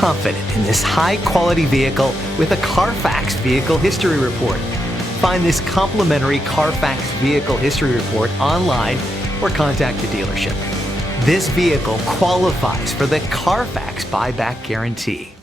confident in this high-quality vehicle with a Carfax Vehicle History Report. Find this complimentary Carfax Vehicle History Report online or contact the dealership. This vehicle qualifies for the Carfax Buyback Guarantee.